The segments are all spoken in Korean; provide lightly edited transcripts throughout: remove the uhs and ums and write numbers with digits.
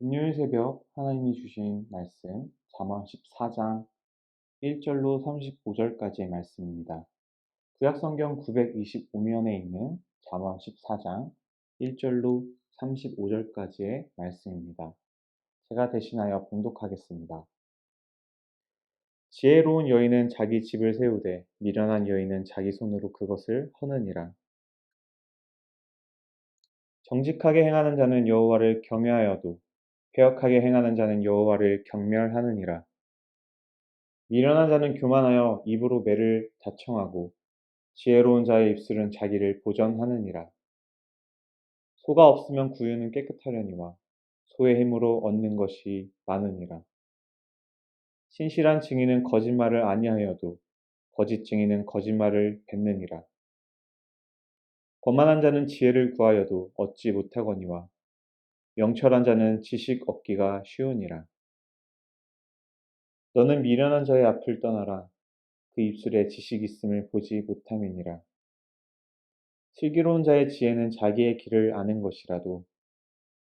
금요일 새벽 하나님이 주신 말씀 잠언 14장 1절로 35절까지의 말씀입니다. 구약성경 925면에 있는 잠언 14장 1절로 35절까지의 말씀입니다. 제가 대신하여 봉독하겠습니다. 지혜로운 여인은 자기 집을 세우되 미련한 여인은 자기 손으로 그것을 허느니라. 정직하게 행하는 자는 여호와를 경외하여도 패역하게 행하는 자는 여호와를 경멸하느니라. 미련한 자는 교만하여 입으로 매를 자청하고 지혜로운 자의 입술은 자기를 보전하느니라. 소가 없으면 구유는 깨끗하려니와 소의 힘으로 얻는 것이 많으니라. 신실한 증인은 거짓말을 아니하여도 거짓 증인은 거짓말을 뱉느니라. 거만한 자는 지혜를 구하여도 얻지 못하거니와 명철한 자는 지식 얻기가 쉬우니라. 너는 미련한 자의 앞을 떠나라. 그 입술에 지식 있음을 보지 못함이니라. 슬기로운 자의 지혜는 자기의 길을 아는 것이라도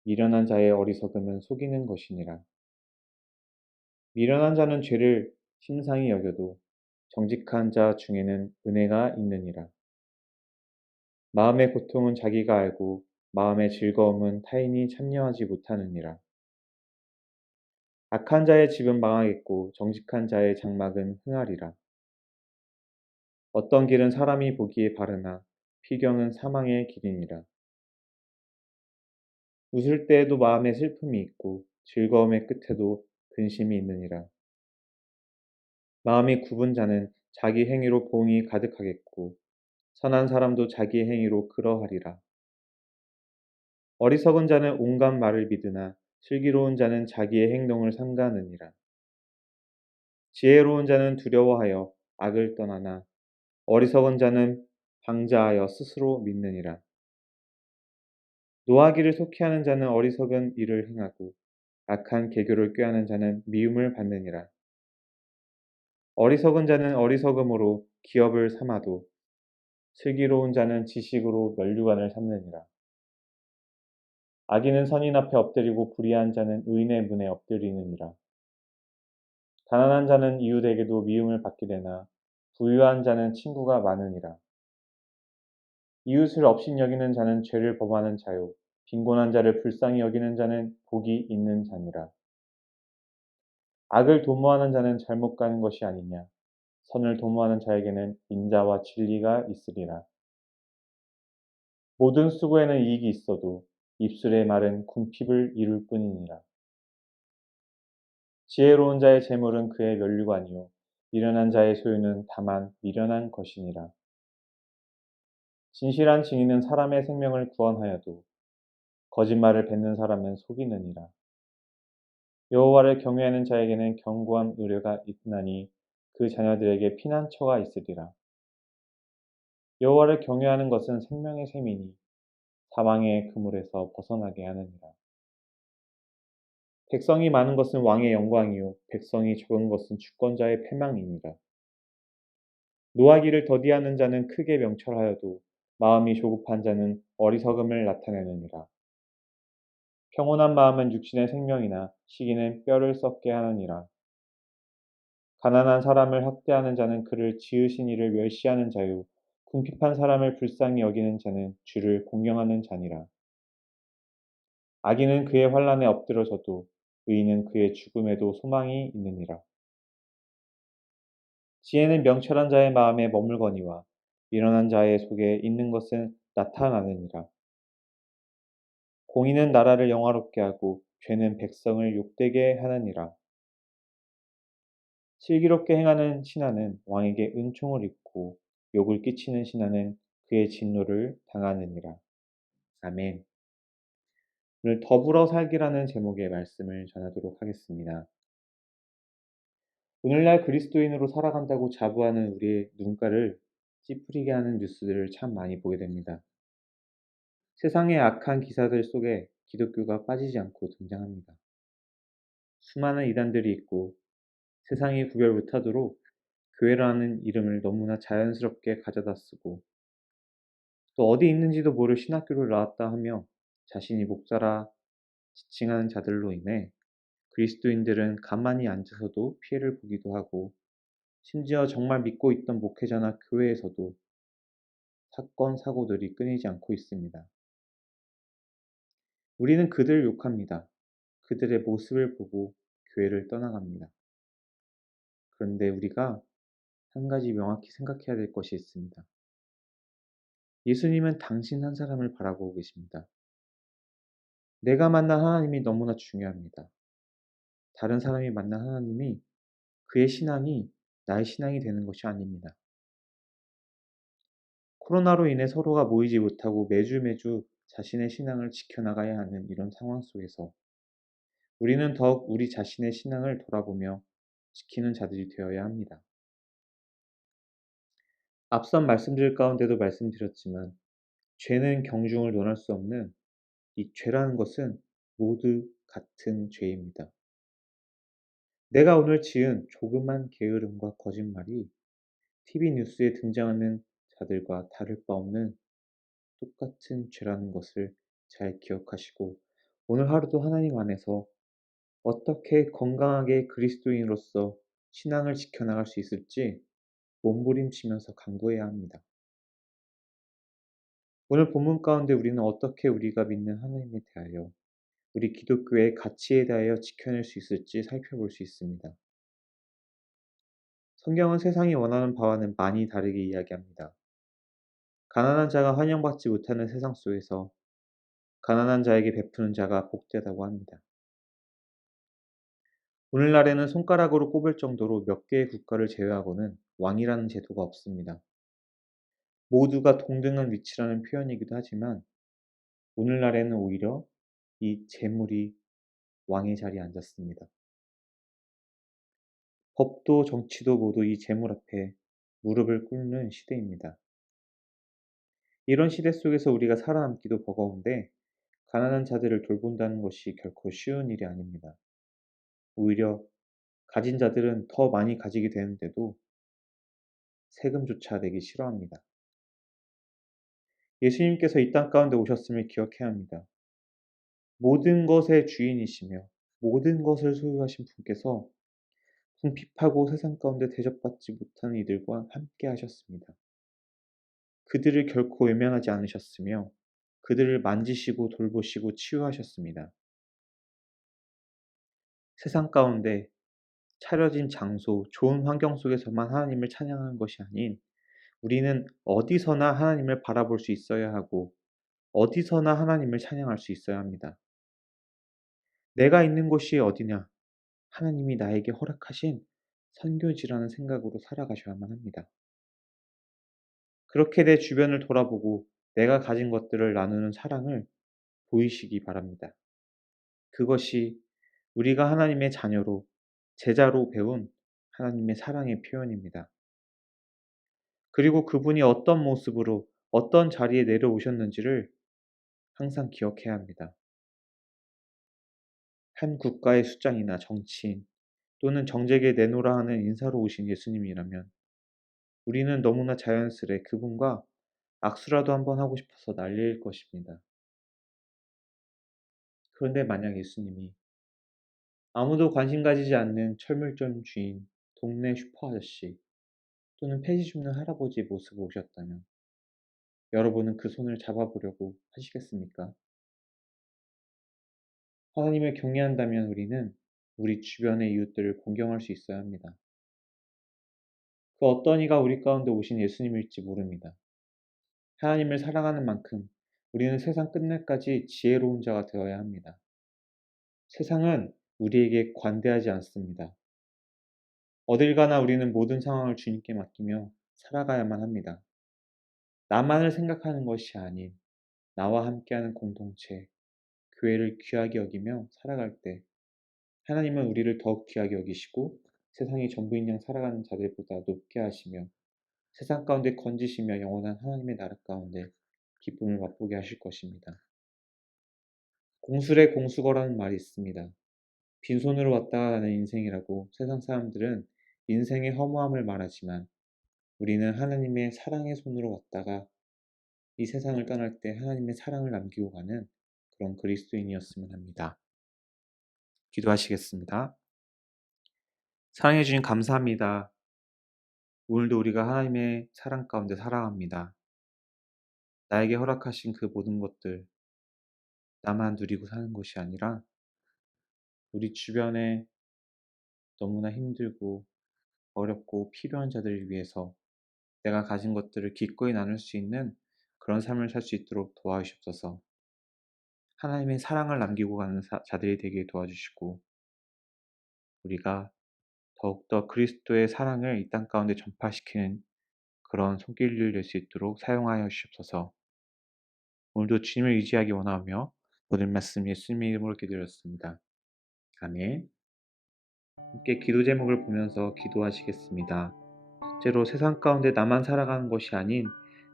미련한 자의 어리석음은 속이는 것이니라. 미련한 자는 죄를 심상히 여겨도 정직한 자 중에는 은혜가 있느니라. 마음의 고통은 자기가 알고 마음의 즐거움은 타인이 참여하지 못하느니라. 악한 자의 집은 망하겠고 정직한 자의 장막은 흥하리라. 어떤 길은 사람이 보기에 바르나 피경은 사망의 길이니라. 웃을 때에도 마음에 슬픔이 있고 즐거움의 끝에도 근심이 있느니라. 마음이 굽은 자는 자기 행위로 보응이 가득하겠고 선한 사람도 자기 행위로 그러하리라. 어리석은 자는 온갖 말을 믿으나 슬기로운 자는 자기의 행동을 삼가느니라. 지혜로운 자는 두려워하여 악을 떠나나 어리석은 자는 방자하여 스스로 믿느니라. 노하기를 속히하는 자는 어리석은 일을 행하고 악한 계교를 꾀하는 자는 미움을 받느니라. 어리석은 자는 어리석음으로 기업을 삼아도 슬기로운 자는 지식으로 면류관을 삼느니라. 악인은 선인 앞에 엎드리고 불의한 자는 의인의 문에 엎드리느니라. 가난한 자는 이웃에게도 미움을 받게 되나 부유한 자는 친구가 많으니라. 이웃을 업신여기는 자는 죄를 범하는 자요 빈곤한 자를 불쌍히 여기는 자는 복이 있는 자니라. 악을 도모하는 자는 잘못 가는 것이 아니냐. 선을 도모하는 자에게는 인자와 진리가 있으리라. 모든 수고에는 이익이 있어도 입술의 말은 궁핍을 이룰 뿐이니라. 지혜로운 자의 재물은 그의 면류관이요 미련한 자의 소유는 다만 미련한 것이니라. 진실한 증인은 사람의 생명을 구원하여도 거짓말을 뱉는 사람은 속이느니라. 여호와를 경외하는 자에게는 견고한 의뢰가 있나니 그 자녀들에게 피난처가 있으리라. 여호와를 경외하는 것은 생명의 셈이니 사망의 그물에서 벗어나게 하느니라. 백성이 많은 것은 왕의 영광이요 백성이 적은 것은 주권자의 패망이니라. 노하기를 더디하는 자는 크게 명철하여도 마음이 조급한 자는 어리석음을 나타내느니라. 평온한 마음은 육신의 생명이나 시기는 뼈를 썩게 하느니라. 가난한 사람을 학대하는 자는 그를 지으신 이를 멸시하는 자요 궁핍한 사람을 불쌍히 여기는 자는 주를 공경하는 자니라. 악인은 그의 환난에 엎드러져도 의인은 그의 죽음에도 소망이 있느니라. 지혜는 명철한 자의 마음에 머물거니와 미련한 자의 속에 있는 것은 나타나느니라. 공의는 나라를 영화롭게 하고 죄는 백성을 욕되게 하느니라. 슬기롭게 행하는 신하는 왕에게 은총을 입고 욕을 끼치는 신하는 그의 진노를 당하느니라. 아멘. 오늘 더불어 살기라는 제목의 말씀을 전하도록 하겠습니다. 오늘날 그리스도인으로 살아간다고 자부하는 우리의 눈가를 찌푸리게 하는 뉴스들을 참 많이 보게 됩니다. 세상의 악한 기사들 속에 기독교가 빠지지 않고 등장합니다. 수많은 이단들이 있고 세상이 구별 못하도록 교회라는 이름을 너무나 자연스럽게 가져다 쓰고 또 어디 있는지도 모를 신학교를 나왔다 하며 자신이 목사라 지칭하는 자들로 인해 그리스도인들은 가만히 앉아서도 피해를 보기도 하고 심지어 정말 믿고 있던 목회자나 교회에서도 사건, 사고들이 끊이지 않고 있습니다. 우리는 그들을 욕합니다. 그들의 모습을 보고 교회를 떠나갑니다. 그런데 우리가 한 가지 명확히 생각해야 될 것이 있습니다. 예수님은 당신 한 사람을 바라보고 계십니다. 내가 만난 하나님이 너무나 중요합니다. 다른 사람이 만난 하나님이 그의 신앙이 나의 신앙이 되는 것이 아닙니다. 코로나로 인해 서로가 모이지 못하고 매주 자신의 신앙을 지켜나가야 하는 이런 상황 속에서 우리는 더욱 우리 자신의 신앙을 돌아보며 지키는 자들이 되어야 합니다. 앞선 말씀드릴 가운데도 말씀드렸지만 죄는 경중을 논할 수 없는 이 죄라는 것은 모두 같은 죄입니다. 내가 오늘 지은 조그만 게으름과 거짓말이 TV 뉴스에 등장하는 자들과 다를 바 없는 똑같은 죄라는 것을 잘 기억하시고 오늘 하루도 하나님 안에서 어떻게 건강하게 그리스도인으로서 신앙을 지켜나갈 수 있을지 몸부림치면서 간구해야 합니다. 오늘 본문 가운데 우리는 어떻게 우리가 믿는 하나님에 대하여 우리 기독교의 가치에 대하여 지켜낼 수 있을지 살펴볼 수 있습니다. 성경은 세상이 원하는 바와는 많이 다르게 이야기합니다. 가난한 자가 환영받지 못하는 세상 속에서 가난한 자에게 베푸는 자가 복되다고 합니다. 오늘날에는 손가락으로 꼽을 정도로 몇 개의 국가를 제외하고는 왕이라는 제도가 없습니다. 모두가 동등한 위치라는 표현이기도 하지만 오늘날에는 오히려 이 재물이 왕의 자리에 앉았습니다. 법도 정치도 모두 이 재물 앞에 무릎을 꿇는 시대입니다. 이런 시대 속에서 우리가 살아남기도 버거운데 가난한 자들을 돌본다는 것이 결코 쉬운 일이 아닙니다. 오히려 가진 자들은 더 많이 가지게 되는데도 세금조차 내기 싫어합니다. 예수님께서 이 땅 가운데 오셨음을 기억해야 합니다. 모든 것의 주인이시며 모든 것을 소유하신 분께서 궁핍하고 세상 가운데 대접받지 못하는 이들과 함께 하셨습니다. 그들을 결코 외면하지 않으셨으며 그들을 만지시고 돌보시고 치유하셨습니다. 세상 가운데 차려진 장소, 좋은 환경 속에서만 하나님을 찬양하는 것이 아닌 우리는 어디서나 하나님을 바라볼 수 있어야 하고 어디서나 하나님을 찬양할 수 있어야 합니다. 내가 있는 곳이 어디냐? 하나님이 나에게 허락하신 선교지라는 생각으로 살아가셔야만 합니다. 그렇게 내 주변을 돌아보고 내가 가진 것들을 나누는 사랑을 보이시기 바랍니다. 그것이 우리가 하나님의 자녀로 제자로 배운 하나님의 사랑의 표현입니다. 그리고 그분이 어떤 모습으로 어떤 자리에 내려오셨는지를 항상 기억해야 합니다. 한 국가의 수장이나 정치인 또는 정직에 내놓으라 하는 인사로 오신 예수님이라면 우리는 너무나 자연스레 그분과 악수라도 한번 하고 싶어서 난리일 것입니다. 그런데 만약 예수님이 아무도 관심 가지지 않는 철물점 주인, 동네 슈퍼 아저씨 또는 폐지 줍는 할아버지의 모습으로 오셨다면 여러분은 그 손을 잡아보려고 하시겠습니까? 하나님을 경외한다면 우리는 우리 주변의 이웃들을 공경할 수 있어야 합니다. 그 어떤 이가 우리 가운데 오신 예수님일지 모릅니다. 하나님을 사랑하는 만큼 우리는 세상 끝날까지 지혜로운 자가 되어야 합니다. 세상은 우리에게 관대하지 않습니다. 어딜 가나 우리는 모든 상황을 주님께 맡기며 살아가야만 합니다. 나만을 생각하는 것이 아닌 나와 함께하는 공동체, 교회를 귀하게 여기며 살아갈 때 하나님은 우리를 더욱 귀하게 여기시고 세상이 전부인 양 살아가는 자들보다 높게 하시며 세상 가운데 건지시며 영원한 하나님의 나라 가운데 기쁨을 맛보게 하실 것입니다. 공술의 공수거라는 말이 있습니다. 빈손으로 왔다 가는 인생이라고 세상 사람들은 인생의 허무함을 말하지만 우리는 하나님의 사랑의 손으로 왔다가 이 세상을 떠날 때 하나님의 사랑을 남기고 가는 그런 그리스도인이었으면 합니다. 기도하시겠습니다. 사랑해 주님 감사합니다. 오늘도 우리가 하나님의 사랑 가운데 살아갑니다. 나에게 허락하신 그 모든 것들 나만 누리고 사는 것이 아니라 우리 주변에 너무나 힘들고 어렵고 필요한 자들을 위해서 내가 가진 것들을 기꺼이 나눌 수 있는 그런 삶을 살 수 있도록 도와주시옵소서. 하나님의 사랑을 남기고 가는 자들이 되게 도와주시고 우리가 더욱더 그리스도의 사랑을 이 땅 가운데 전파시키는 그런 손길을 낼 수 있도록 사용하여 주시옵소서. 오늘도 주님을 의지하기 원하며 모든 말씀 예수님의 이름으로 기도드렸습니다. 아멘. 함께 기도 제목을 보면서 기도하시겠습니다. 첫째로 세상 가운데 나만 살아가는 것이 아닌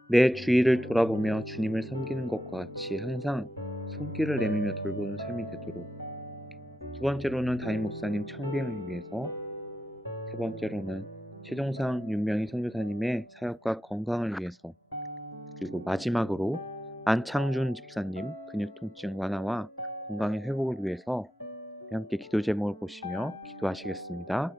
내 주위를 돌아보며 주님을 섬기는 것과 같이 항상 손길을 내밀며 돌보는 삶이 되도록. 두 번째로는 담임 목사님 청빙을 위해서. 세 번째로는 최종상 윤명희 선교사님의 사역과 건강을 위해서. 그리고 마지막으로 안창준 집사님 근육 통증 완화와 건강의 회복을 위해서 함께 기도 제목을 보시며 기도하시겠습니다.